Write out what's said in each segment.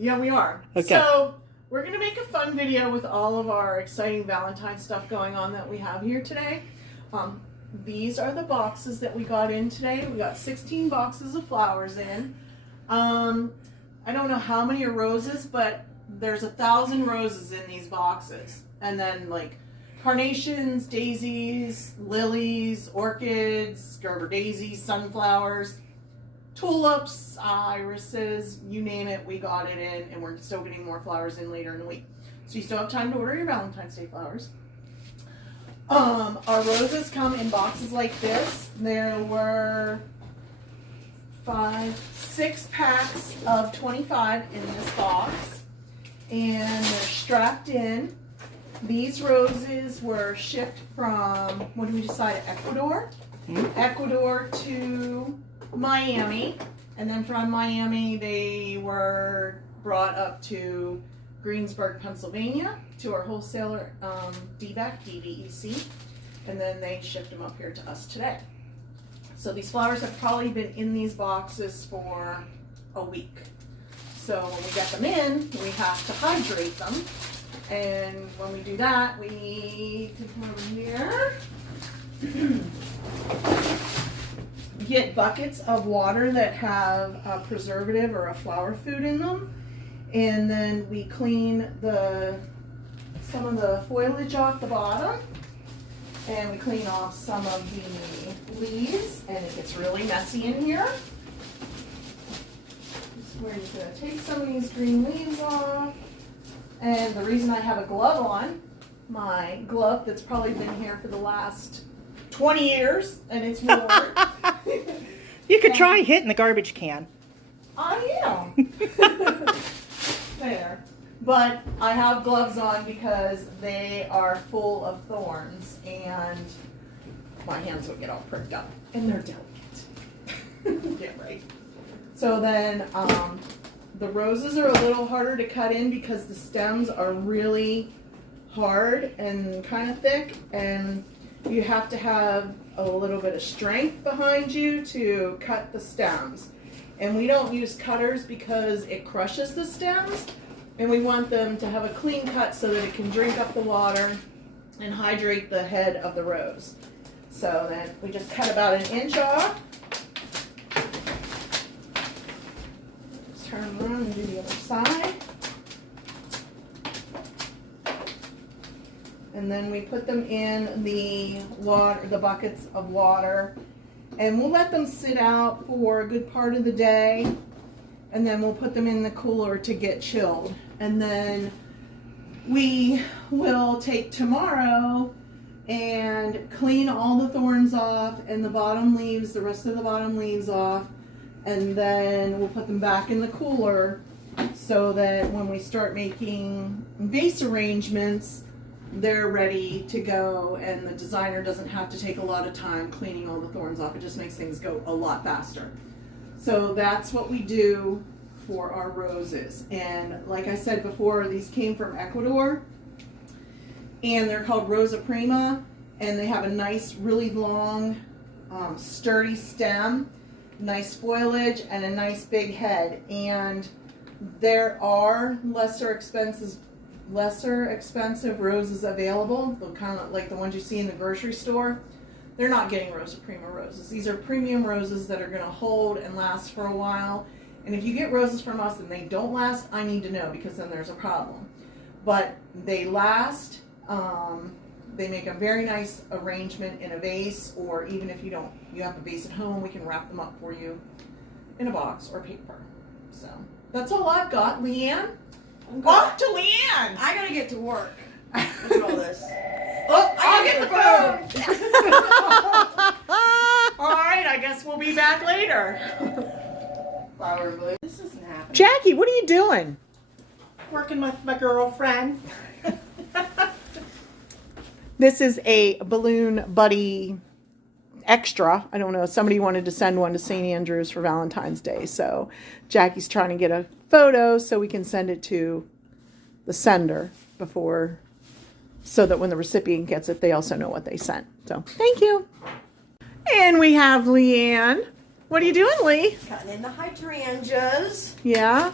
Yeah, we are. Okay. So we're going to make a fun video with all of our exciting Valentine stuff going on that we have here today. These are the boxes that we got in today. We got 16 boxes of flowers in. I don't know how many are roses, but there's 1,000 roses in these boxes. And then like carnations, daisies, lilies, orchids, Gerber daisies, sunflowers, tulips, irises, you name it, we got it in, and we're still getting more flowers in later in the week. So you still have time to order your Valentine's Day flowers. Our roses come in boxes like this. There were 6 packs of 25 in this box, and they're strapped in. These roses were shipped from, what did we decide, Ecuador? Ecuador to Miami, and then from Miami they were brought up to Greensburg, Pennsylvania to our wholesaler DVEC, and then they shipped them up here to us today. So these flowers have probably been in these boxes for a week. So when we get them in, we have to hydrate them, and when we do that, we come over here. Get buckets of water that have a preservative or a flower food in them, and then we clean some of the foliage off the bottom, and we clean off some of the leaves, and it gets really messy in here. This is where you're going to take some of these green leaves off, and the reason I have a glove on, my glove that's probably been here for the last 20 years, and it's worn. You could try hitting the garbage can. I am. There. But I have gloves on because they are full of thorns, and my hands would get all pricked up, and they're delicate. Yeah, right. So then the roses are a little harder to cut in because the stems are really hard and kind of thick, and you have to have a little bit of strength behind you to cut the stems. And we don't use cutters because it crushes the stems, and we want them to have a clean cut so that it can drink up the water and hydrate the head of the rose. So then we just cut about 1 inch off. Just turn around and do the other side. And then we put them in the buckets of water, and we'll let them sit out for a good part of the day, and then we'll put them in the cooler to get chilled. And then we will take tomorrow and clean all the thorns off and the bottom leaves, the rest of the bottom leaves off, and then we'll put them back in the cooler so that when we start making vase arrangements, they're ready to go, and the designer doesn't have to take a lot of time cleaning all the thorns off. It just makes things go a lot faster. So that's what we do for our roses. And like I said before, these came from Ecuador, and they're called Rosa Prima, and they have a nice, really long, sturdy stem, nice foliage, and a nice big head. And there are lesser expensive roses available, kind of like the ones you see in the grocery store. They're not getting Rosa Prima roses. These are premium roses that are going to hold and last for a while. And if you get roses from us and they don't last, I need to know, because then there's a problem. But they last. They make a very nice arrangement in a vase, or even if you have a vase at home, we can wrap them up for you in a box or paper. So that's all I've got. Leanne? Off to Leanne! I gotta get to work. Look at all this. Oh, I'll get the phone! Alright, I guess we'll be back later. Flower blue. This isn't happening. Jackie, what are you doing? Working with my girlfriend. This is a Balloon Buddy extra. I don't know. Somebody wanted to send one to St. Andrews for Valentine's Day. So Jackie's trying to get a photo so we can send it to the sender so that when the recipient gets it, they also know what they sent. So thank you. And we have Leanne. What are you doing, Lee? Cutting in the hydrangeas. Yeah.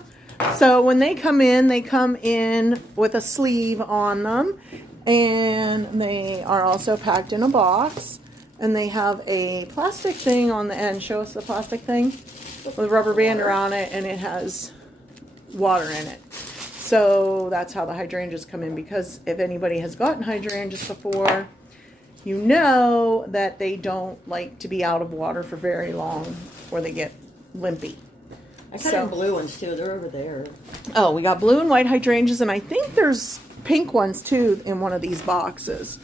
So when they come in with a sleeve on them, and they are also packed in a box, and they have a plastic thing on the end. Show us the plastic thing with a rubber band around it, and it has water in it. So that's how the hydrangeas come in, because if anybody has gotten hydrangeas before, you know that they don't like to be out of water for very long or they get limpy. I cut in blue ones too. They're over there. Oh, we got blue and white hydrangeas, and I think there's pink ones too in one of these boxes.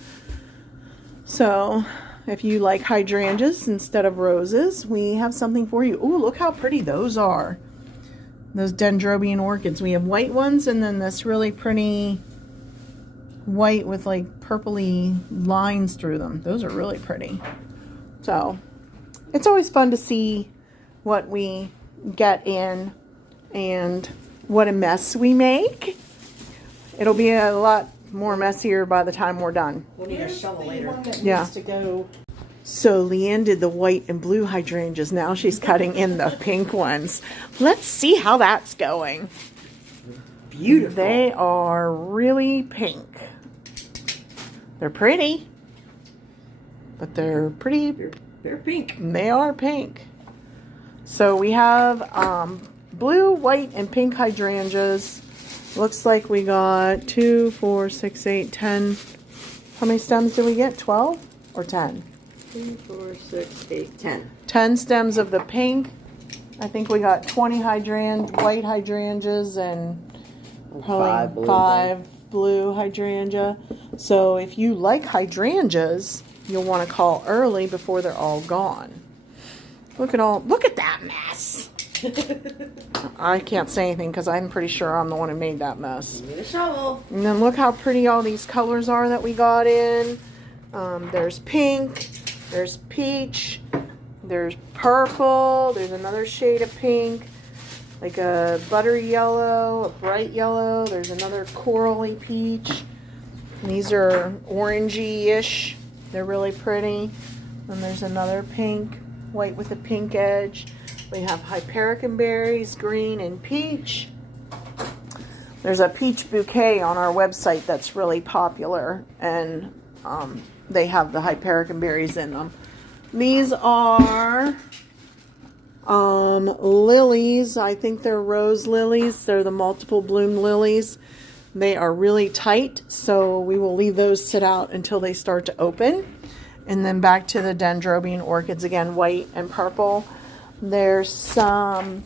So if you like hydrangeas instead of roses, we have something for you. Ooh, look how pretty those are. Those dendrobian orchids. We have white ones, and then this really pretty white with like purpley lines through them. Those are really pretty. So it's always fun to see what we get in and what a mess we make. It'll be a lot more messier by the time we're done. We'll need a shovel later. Yeah. To go. So Leanne did the white and blue hydrangeas. Now she's cutting in the pink ones. Let's see how that's going. Beautiful. They are really pink. They're pretty, but they're pretty. They're pink. They are pink. So we have blue, white, and pink hydrangeas. Looks like we got 2, 4, 6, 8, 10. How many stems did we get? 12 or 10? 2, 4, 6, 8, 10. 10 stems of the pink. I think we got 20 white hydrangeas and probably 5 blue hydrangea. So if you like hydrangeas, you'll want to call early before they're all gone. Look at that mess. I can't say anything because I'm pretty sure I'm the one who made that mess. Need a shovel. And then look how pretty all these colors are that we got in. There's pink, there's peach, there's purple, there's another shade of pink, like a buttery yellow, a bright yellow, there's another corally peach. And these are orangey-ish. They're really pretty. And there's another pink, white with a pink edge. We have hypericum berries, green and peach. There's a peach bouquet on our website that's really popular, and they have the hypericum berries in them. These are lilies. I think they're rose lilies. They're the multiple bloom lilies. They are really tight, so we will leave those sit out until they start to open. And then back to the dendrobian orchids again, white and purple. There's some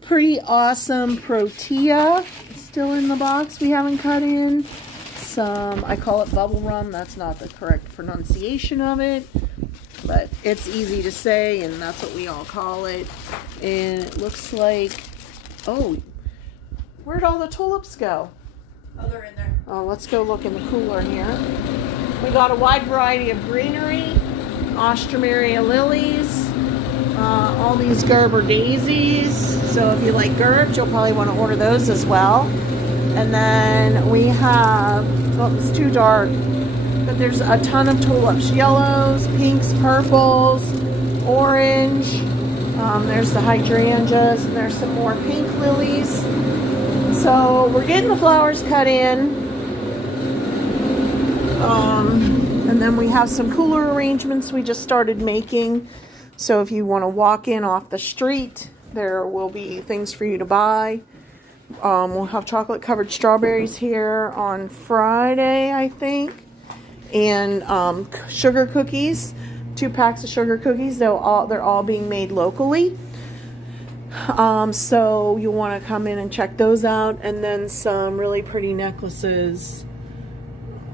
pretty awesome protea still in the box we haven't cut in. Some, I call it bubble rum. That's not the correct pronunciation of it, but it's easy to say, and that's what we all call it. And it looks like, oh, where'd all the tulips go? Oh, they're in there. Oh, let's go look in the cooler here. We got a wide variety of greenery, Ostromeria lilies, all these Gerber daisies. So if you like gerbs, you'll probably want to order those as well. And then we have, oh, it's too dark, but there's a ton of tulips, yellows, pinks, purples, orange. There's the hydrangeas, and there's some more pink lilies. So we're getting the flowers cut in. And then we have some cooler arrangements we just started making. So if you want to walk in off the street, there will be things for you to buy. We'll have chocolate covered strawberries here on Friday, I think. And sugar cookies, 2 packs of sugar cookies. They're all being made locally. So you'll want to come in and check those out. And then some really pretty necklaces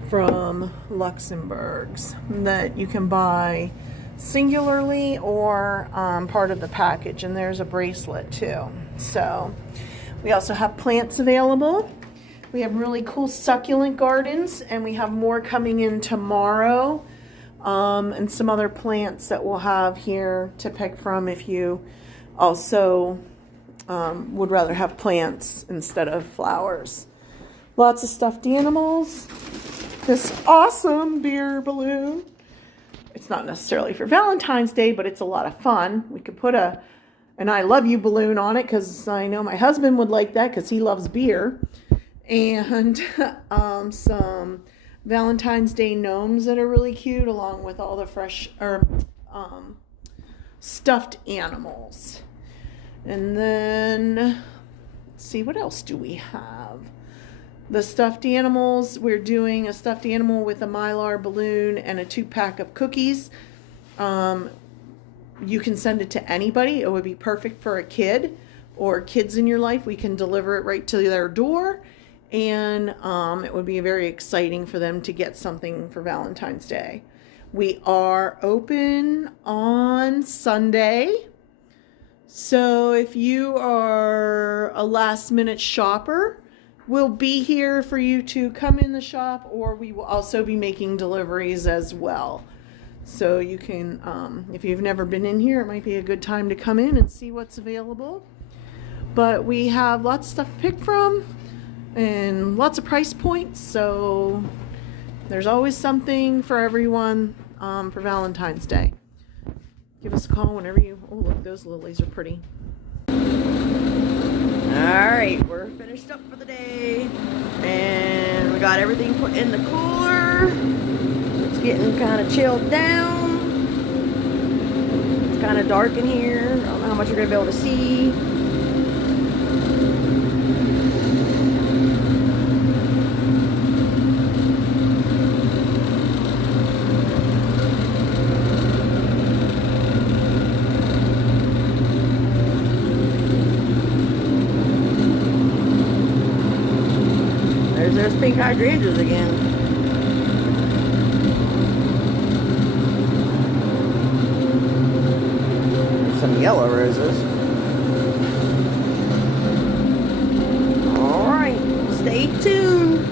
from Luxembourg's that you can buy singularly or part of the package. And there's a bracelet too. So we also have plants available. We have really cool succulent gardens, and we have more coming in tomorrow, and some other plants that we'll have here to pick from if you also would rather have plants instead of flowers. Lots of stuffed animals. This awesome beer balloon. It's not necessarily for Valentine's Day, but it's a lot of fun. We could put a and I love you balloon on it because I know my husband would like that because he loves beer. And some Valentine's Day gnomes that are really cute, along with all the fresh stuffed animals. And then, let's see, what else do we have? The stuffed animals, we're doing a stuffed animal with a Mylar balloon and a 2-pack of cookies. You can send it to anybody. It would be perfect for a kid or kids in your life. We can deliver it right to their door. And it would be very exciting for them to get something for Valentine's Day. We are open on Sunday. So if you are a last minute shopper, we'll be here for you to come in the shop, or we will also be making deliveries as well. So you can, if you've never been in here, it might be a good time to come in and see what's available. But we have lots of stuff to pick from and lots of price points. So there's always something for everyone for Valentine's Day. Give us a call whenever you, oh look, those lilies are pretty. Alright, we're finished up for the day. And we got everything put in the cooler. It's getting kind of chilled down. It's kind of dark in here. I don't know how much you're going to be able to see. There's pink hydrangeas again. There's some yellow roses. Alright, stay tuned.